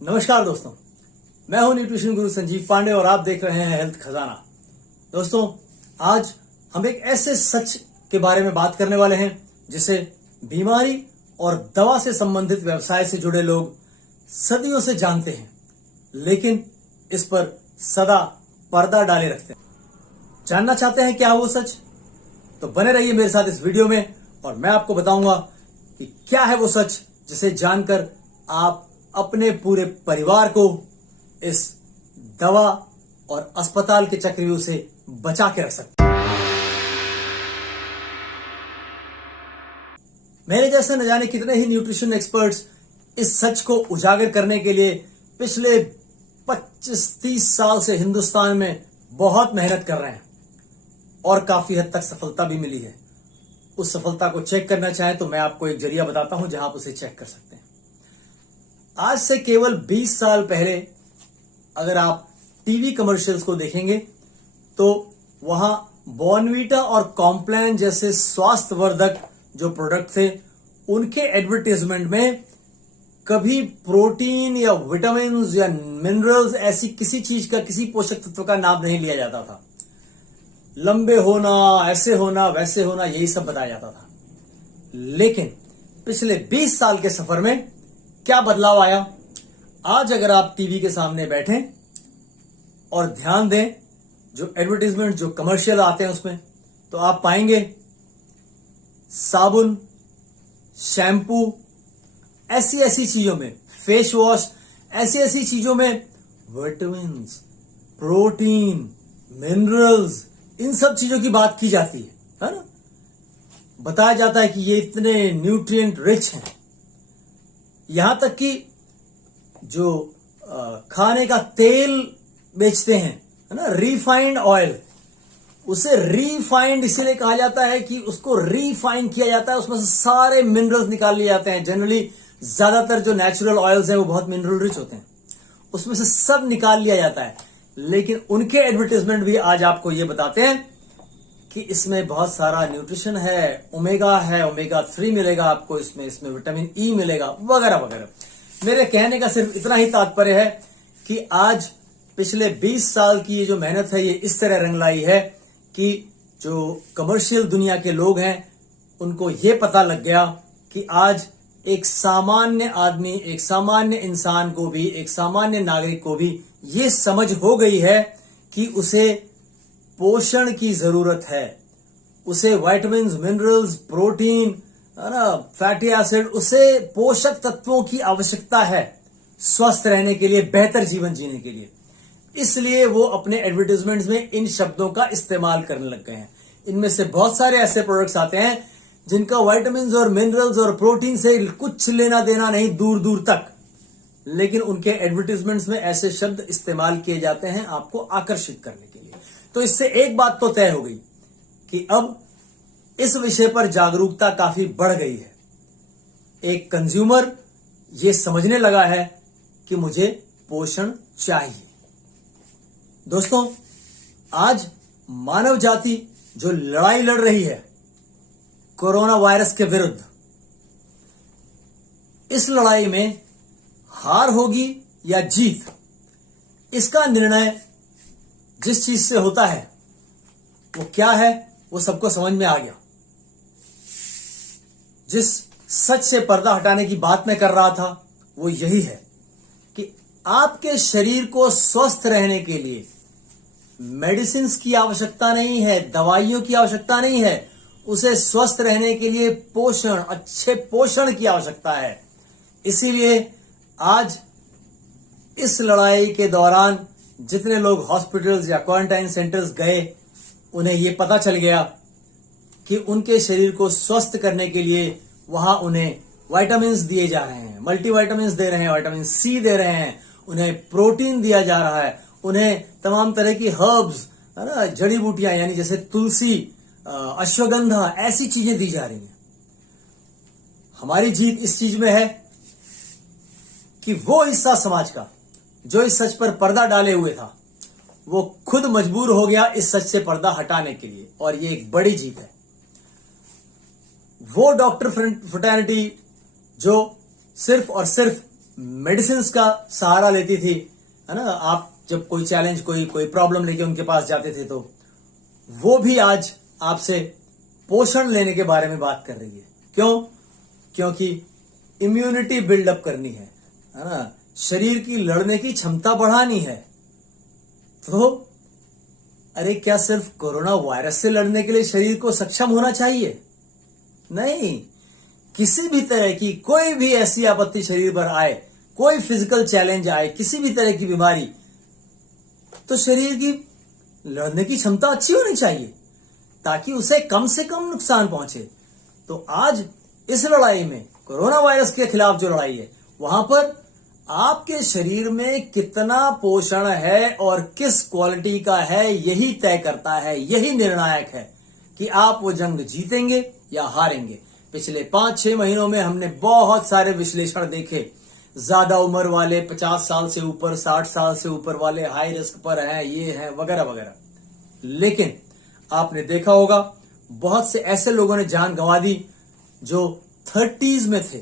नमस्कार दोस्तों, मैं हूं न्यूट्रिशन गुरु संजीव पांडे और आप देख रहे हैं हेल्थ खजाना। दोस्तों, आज हम एक ऐसे सच के बारे में बात करने वाले हैं जिसे बीमारी और दवा से संबंधित व्यवसाय से जुड़े लोग सदियों से जानते हैं, लेकिन इस पर सदा पर्दा डाले रखते हैं। जानना चाहते हैं क्या वो सच? तो बने रहिए मेरे साथ इस वीडियो में और मैं आपको बताऊंगा कि क्या है वो सच जिसे जानकर आप अपने पूरे परिवार को इस दवा और अस्पताल के चक्रव्यूह से बचा के रख सकते हैं। मेरे जैसे न जाने कितने ही न्यूट्रिशन एक्सपर्ट्स इस सच को उजागर करने के लिए पिछले 25-30 साल से हिंदुस्तान में बहुत मेहनत कर रहे हैं और काफी हद तक सफलता भी मिली है। उस सफलता को चेक करना चाहें तो मैं आपको एक जरिया बताता हूं जहां आप उसे चेक कर सकते हैं। आज से केवल 20 साल पहले अगर आप टीवी कमर्शियल्स को देखेंगे तो वहां बॉर्नवीटा और कॉम्प्लान जैसे स्वास्थ्यवर्धक जो प्रोडक्ट थे उनके एडवर्टाइजमेंट में कभी प्रोटीन या विटामिन या मिनरल्स ऐसी किसी चीज का, किसी पोषक तत्व का नाम नहीं लिया जाता था। लंबे होना, ऐसे होना, वैसे होना, यही सब बताया जाता था। लेकिन पिछले 20 साल के सफर में क्या बदलाव आया? आज अगर आप टीवी के सामने बैठें और ध्यान दें जो एडवर्टाइजमेंट, जो कमर्शियल आते हैं उसमें, तो आप पाएंगे साबुन, शैम्पू, ऐसी चीजों में, फेस वॉश, ऐसी चीजों में विटामिन, प्रोटीन, मिनरल्स, इन सब चीजों की बात की जाती है ना? बताया जाता है कि ये इतने न्यूट्रिएंट रिच हैं। यहां तक कि जो खाने का तेल बेचते हैं, है ना, रिफाइंड ऑयल, उसे रिफाइंड इसलिए कहा जाता है कि उसको रिफाइन किया जाता है, उसमें से सारे मिनरल्स निकाल लिए जाते हैं। जनरली ज्यादातर जो नेचुरल ऑयल्स हैं वो बहुत मिनरल रिच होते हैं, उसमें से सब निकाल लिया जाता है। लेकिन उनके एडवर्टाइजमेंट भी आज आपको ये बताते हैं कि इसमें बहुत सारा न्यूट्रिशन है, ओमेगा 3 मिलेगा आपको, इसमें विटामिन ई मिलेगा, वगैरह वगैरह। मेरे कहने का सिर्फ इतना ही तात्पर्य है कि आज पिछले 20 साल की ये जो मेहनत है ये इस तरह रंग लाई है कि जो कमर्शियल दुनिया के लोग हैं उनको ये पता लग गया कि आज एक सामान्य आदमी, एक सामान्य इंसान को भी, एक सामान्य नागरिक को भी ये समझ हो गई है कि उसे पोषण की जरूरत है, उसे विटामिन्स, मिनरल्स, प्रोटीन, है ना, फैटी एसिड, उसे पोषक तत्वों की आवश्यकता है स्वस्थ रहने के लिए, बेहतर जीवन जीने के लिए। इसलिए वो अपने एडवर्टाइजमेंट्स में इन शब्दों का इस्तेमाल करने लग गए हैं। इनमें से बहुत सारे ऐसे प्रोडक्ट्स आते हैं जिनका विटामिन्स और मिनरल्स और प्रोटीन से कुछ लेना देना नहीं, दूर दूर तक, लेकिन उनके एडवर्टाइजमेंट्स में ऐसे शब्द इस्तेमाल किए जाते हैं आपको आकर्षित करने के लिए। तो इससे एक बात तो तय हो गई कि अब इस विषय पर जागरूकता काफी बढ़ गई है। एक कंज्यूमर ये समझने लगा है कि मुझे पोषण चाहिए। दोस्तों, आज मानव जाति जो लड़ाई लड़ रही है कोरोना वायरस के विरुद्ध, इस लड़ाई में हार होगी या जीत, इसका निर्णय जिस चीज से होता है वो क्या है वो सबको समझ में आ गया। जिस सच से पर्दा हटाने की बात मैं कर रहा था वो यही है कि आपके शरीर को स्वस्थ रहने के लिए मेडिसिन की आवश्यकता नहीं है, दवाइयों की आवश्यकता नहीं है, उसे स्वस्थ रहने के लिए पोषण, अच्छे पोषण की आवश्यकता है। इसीलिए आज इस लड़ाई के दौरान जितने लोग हॉस्पिटल्स या क्वारंटाइन सेंटर्स गए, उन्हें यह पता चल गया कि उनके शरीर को स्वस्थ करने के लिए वहां उन्हें विटामिन्स दिए जा रहे हैं, मल्टीविटामिन्स दे रहे हैं, विटामिन सी दे रहे हैं, उन्हें प्रोटीन दिया जा रहा है, उन्हें तमाम तरह की हर्ब्स, है ना, जड़ी बूटियां, यानी जैसे तुलसी, अश्वगंधा, ऐसी चीजें दी जा रही हैं। हमारी जीत इस चीज में है कि वो हिस्सा समाज का जो इस सच पर पर्दा डाले हुए था वो खुद मजबूर हो गया इस सच से पर्दा हटाने के लिए, और ये एक बड़ी जीत है। वो डॉक्टर फ्रेटर्निटी जो सिर्फ और सिर्फ मेडिसिन का सहारा लेती थी, है ना, आप जब कोई चैलेंज कोई प्रॉब्लम लेके उनके पास जाते थे, तो वो भी आज आपसे पोषण लेने के बारे में बात कर रही है। क्यों? क्योंकि इम्यूनिटी बिल्डअप करनी है ना, शरीर की लड़ने की क्षमता बढ़ानी है। तो अरे क्या सिर्फ कोरोना वायरस से लड़ने के लिए शरीर को सक्षम होना चाहिए? नहीं, किसी भी तरह की कोई भी ऐसी आपत्ति शरीर पर आए, कोई फिजिकल चैलेंज आए, किसी भी तरह की बीमारी, तो शरीर की लड़ने की क्षमता अच्छी होनी चाहिए ताकि उसे कम से कम नुकसान पहुंचे। तो आज इस लड़ाई में, कोरोना वायरस के खिलाफ जो लड़ाई है, वहां पर आपके शरीर में कितना पोषण है और किस क्वालिटी का है, यही तय करता है, यही निर्णायक है कि आप वो जंग जीतेंगे या हारेंगे। पिछले 5-6 महीनों में हमने बहुत सारे विश्लेषण देखे। ज्यादा उम्र वाले, 50 साल से ऊपर, 60 साल से ऊपर वाले हाई रिस्क पर हैं, ये हैं, वगैरह वगैरह। लेकिन आपने देखा होगा बहुत से ऐसे लोगों ने जान गंवा दी जो 30s में थे।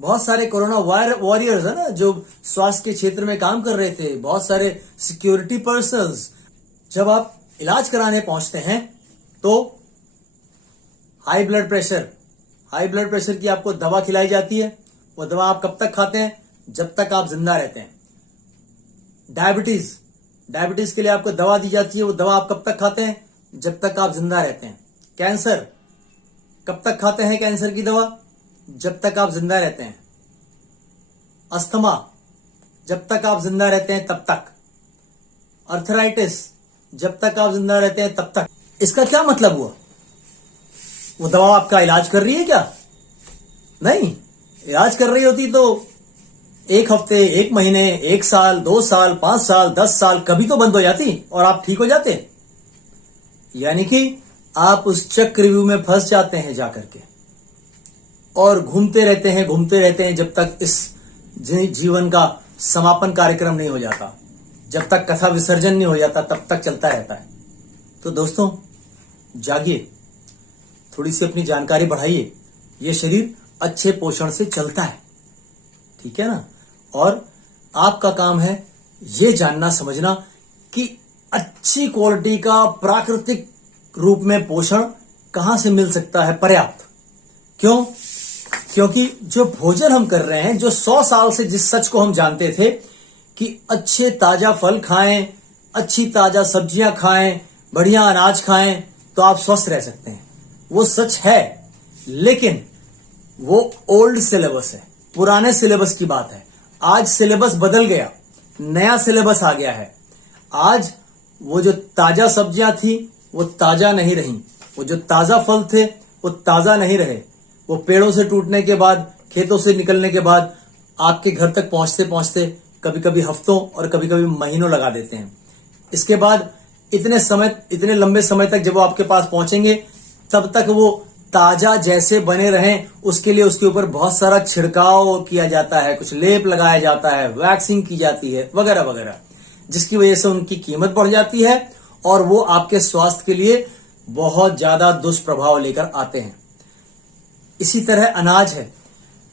बहुत सारे कोरोना वॉरियर्स है ना, जो स्वास्थ्य के क्षेत्र में काम कर रहे थे, बहुत सारे सिक्योरिटी पर्सन्स। जब आप इलाज कराने पहुंचते हैं तो हाई ब्लड प्रेशर की आपको दवा खिलाई जाती है। वो दवा आप कब तक खाते हैं? जब तक आप जिंदा रहते हैं। डायबिटीज के लिए आपको दवा दी जाती है। वो दवा आप कब तक खाते हैं? जब तक आप जिंदा रहते हैं। कैंसर, कब तक खाते हैं कैंसर की दवा? जब तक आप जिंदा रहते हैं। अस्थमा, जब तक आप जिंदा रहते हैं तब तक। अर्थराइटिस, जब तक आप जिंदा रहते हैं तब तक। इसका क्या मतलब हुआ? वो दवा आपका इलाज कर रही है क्या? नहीं, इलाज कर रही होती तो 1 हफ्ते, 1 महीने, 1 साल, 2 साल, 5 साल, 10 साल कभी तो बंद हो जाती और आप ठीक हो जाते। यानी कि आप उस चक्रव्यूह में फंस जाते हैं जाकर के और घूमते रहते हैं जब तक इस जीवन का समापन कार्यक्रम नहीं हो जाता, जब तक कथा विसर्जन नहीं हो जाता, तब तक चलता रहता है। तो दोस्तों, जागिए, थोड़ी सी अपनी जानकारी बढ़ाइए। यह शरीर अच्छे पोषण से चलता है, ठीक है ना। और आपका काम है यह जानना समझना कि अच्छी क्वालिटी का प्राकृतिक रूप में पोषण कहां से मिल सकता है पर्याप्त। क्यों? क्योंकि जो भोजन हम कर रहे हैं, जो 100 साल से जिस सच को हम जानते थे कि अच्छे ताजा फल खाएं, अच्छी ताजा सब्जियां खाएं, बढ़िया अनाज खाएं तो आप स्वस्थ रह सकते हैं, वो सच है। लेकिन वो ओल्ड सिलेबस है, पुराने सिलेबस की बात है। आज सिलेबस बदल गया, नया सिलेबस आ गया है। आज वो जो ताजा सब्जियां थी वो ताजा नहीं रही, वो जो ताजा फल थे वो ताजा नहीं रहे। वो पेड़ों से टूटने के बाद, खेतों से निकलने के बाद आपके घर तक पहुंचते पहुंचते कभी कभी हफ्तों और कभी कभी महीनों लगा देते हैं। इसके बाद इतने लंबे समय तक जब वो आपके पास पहुंचेंगे, तब तक वो ताजा जैसे बने रहें, उसके लिए उसके ऊपर बहुत सारा छिड़काव किया जाता है, कुछ लेप लगाया जाता है, वैक्सिंग की जाती है, वगैरह वगैरह, जिसकी वजह से उनकी कीमत बढ़ जाती है और वो आपके स्वास्थ्य के लिए बहुत ज्यादा दुष्प्रभाव लेकर आते हैं। इसी तरह अनाज है।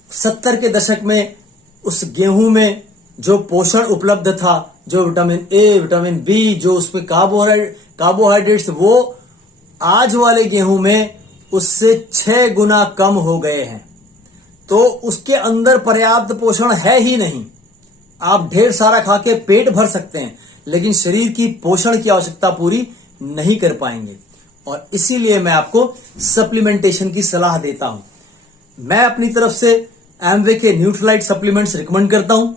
70 के दशक में उस गेहूं में जो पोषण उपलब्ध था, जो विटामिन ए, विटामिन बी, जो उसमें कार्बोहाइड्रेट्स, वो आज वाले गेहूं में उससे 6 गुना कम हो गए हैं। तो उसके अंदर पर्याप्त पोषण है ही नहीं। आप ढेर सारा खा के पेट भर सकते हैं, लेकिन शरीर की पोषण की आवश्यकता पूरी नहीं कर पाएंगे। और इसीलिए मैं आपको सप्लीमेंटेशन की सलाह देता हूं। मैं अपनी तरफ से एमवे के न्यूट्रलाइट सप्लीमेंट्स रिकमेंड करता हूं।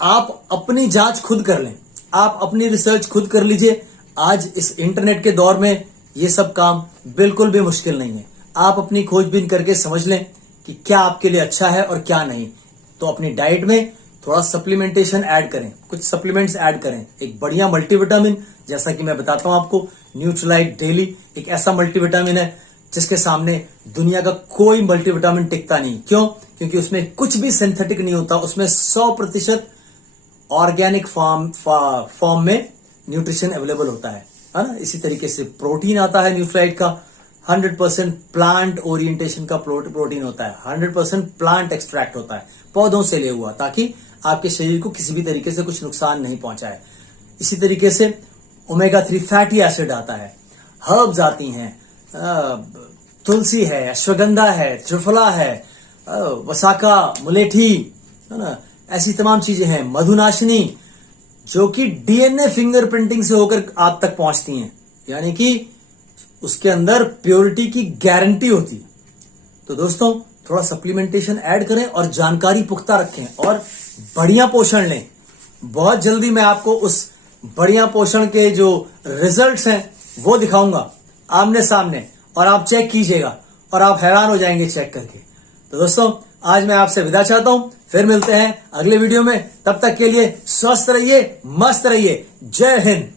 आप अपनी जांच खुद कर लें, आप अपनी रिसर्च खुद कर लीजिए। आज इस इंटरनेट के दौर में ये सब काम बिल्कुल भी मुश्किल नहीं है। आप अपनी खोजबीन करके समझ लें कि क्या आपके लिए अच्छा है और क्या नहीं। तो अपनी डाइट में थोड़ा सप्लीमेंटेशन ऐड करें, कुछ सप्लीमेंट्स ऐड करें। एक बढ़िया मल्टीविटामिन, जैसा कि मैं बताता हूं आपको, न्यूट्रलाइट डेली एक ऐसा मल्टीविटामिन है जिसके सामने दुनिया का कोई मल्टीविटामिन टिकता नहीं। क्यों? क्योंकि उसमें कुछ भी सिंथेटिक नहीं होता, उसमें 100% ऑर्गेनिक फॉर्म में न्यूट्रिशन अवेलेबल होता है ना। इसी तरीके से प्रोटीन आता है न्यूट्रलाइट का, 100% प्लांट ओरिएंटेशन का प्रोटीन होता है, 100% प्लांट एक्सट्रैक्ट होता है, पौधों से ले हुआ, ताकि आपके शरीर को किसी भी तरीके से कुछ नुकसान नहीं पहुंचाए। इसी तरीके से ओमेगा 3 फैटी एसिड आता है, हर्ब्स आती हैं, तुलसी है, अश्वगंधा है, त्रिफला है, वसाका, मुलेठी, है ना, ऐसी तमाम चीजें हैं, मधुनाशिनी, जो कि डीएनए फिंगरप्रिंटिंग से होकर आप तक पहुंचती हैं, यानी कि उसके अंदर प्योरिटी की गारंटी होती है। तो दोस्तों, थोड़ा सप्लीमेंटेशन ऐड करें और जानकारी पुख्ता रखें और बढ़िया पोषण लें। बहुत जल्दी मैं आपको उस बढ़िया पोषण के जो रिजल्ट्स हैं वो दिखाऊंगा आमने सामने, और आप चेक कीजिएगा और आप हैरान हो जाएंगे चेक करके। तो दोस्तों, आज मैं आपसे विदा चाहता हूं, फिर मिलते हैं अगले वीडियो में। तब तक के लिए स्वस्थ रहिए, मस्त रहिए। जय हिंद।